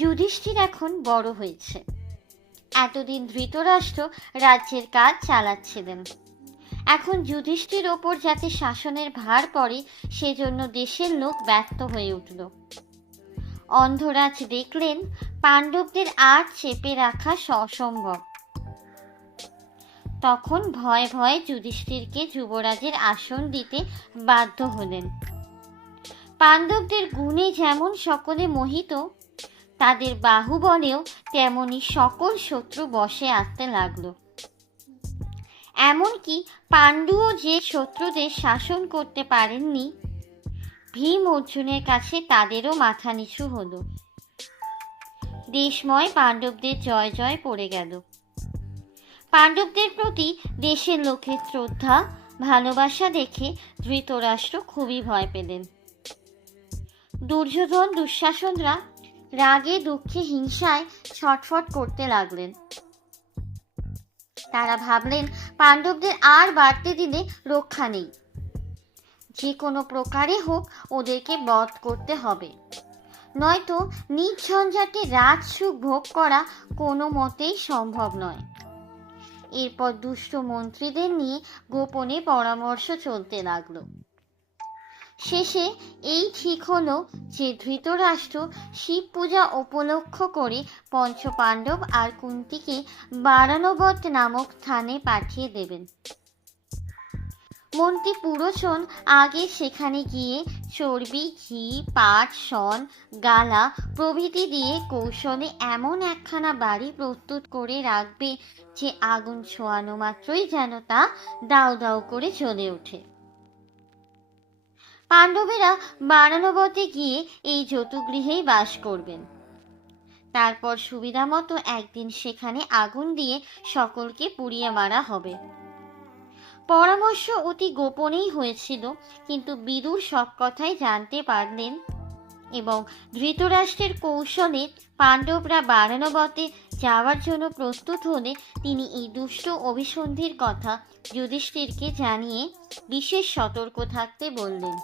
যুধিষ্ঠির এখন বড় হয়েছে। এতদিন ধৃতরাষ্ট্র রাজ্যের কাজ চালাচ্ছিলেন। এখন যুধিষ্ঠির ওপর যাতে শাসনের ভার পড়ে সেজন্য দেশের লোক ব্যস্ত হয়ে উঠল। অন্ধরাজ দেখলেন পাণ্ডবদের আর চেপে রাখা অসম্ভব। তখন ভয়ে ভয়ে যুধিষ্ঠিরকে যুবরাজের আসন দিতে বাধ্য হলেন। পাণ্ডবদের গুণে যেমন সকলে মোহিত, তাদের বাহুবলেও তেমনি সকল শত্রু বশে আসতে লাগলো। এমনকি পাণ্ডুও যে শত্রুদের শাসন করতে পারেননি, ভীম অর্জুনের কাছে তাদেরও মাথা নিচু হলো। দেশময় পাণ্ডবদের জয় জয় পড়ে গেল। পাণ্ডবদের প্রতি দেশের লোকের শ্রদ্ধা ভালোবাসা দেখে ধৃতরাষ্ট্র খুবই ভয় পেলেন। দুর্যোধন দুঃশাসনরা রাগে দুঃখে হিংসায় ছটফট করতে লাগলেন। তারা ভাবলেন পাণ্ডবদের আর বাড়তে দিলে রক্ষা নেই, যে কোনো প্রকারে হোক ওদেরকে বধ করতে হবে, নয়তো নির্ঝঞ্ঝাটে রাজসুখ ভোগ করা কোনো মতেই সম্ভব নয়। এরপর দুষ্ট মন্ত্রীদের নিয়ে গোপনে পরামর্শ চলতে লাগলো। শেষে এই ঠিক হলো যে ধৃতরাষ্ট্র শিব পূজা উপলক্ষ করে পঞ্চপাণ্ডব আর কুন্তিকে বারানবত নামক স্থানে পাঠিয়ে দেবেন। মন্ত্রী পুরোচন আগে সেখানে গিয়ে চর্বি, ঘি, পাট, শন, গালা প্রভৃতি দিয়ে কৌশলে এমন একখানা বাড়ি প্রস্তুত করে রাখবে যে আগুন ছোঁয়ানো মাত্রই যেন তা দাউ দাউ করে জ্বলে ওঠে। পাণ্ডবেরা বারানবতে গিয়ে এই জতুগৃহেই বাস করবেন। তারপর সুবিধা মতো একদিন সেখানে আগুন দিয়ে সকলকে পুড়িয়ে মারা হবে। পরামর্শ অতি গোপনেই হয়েছিল, কিন্তু বিদুর সব কথাই জানতে পারলেন এবং ধৃতরাষ্ট্রের কৌশলে পাণ্ডবরা বারানবতে যাওয়ার জন্য প্রস্তুত হলে তিনি এই দুষ্ট অভিসন্ধির কথা যুধিষ্ঠিরকে জানিয়ে বিশেষ সতর্ক থাকতে বললেন।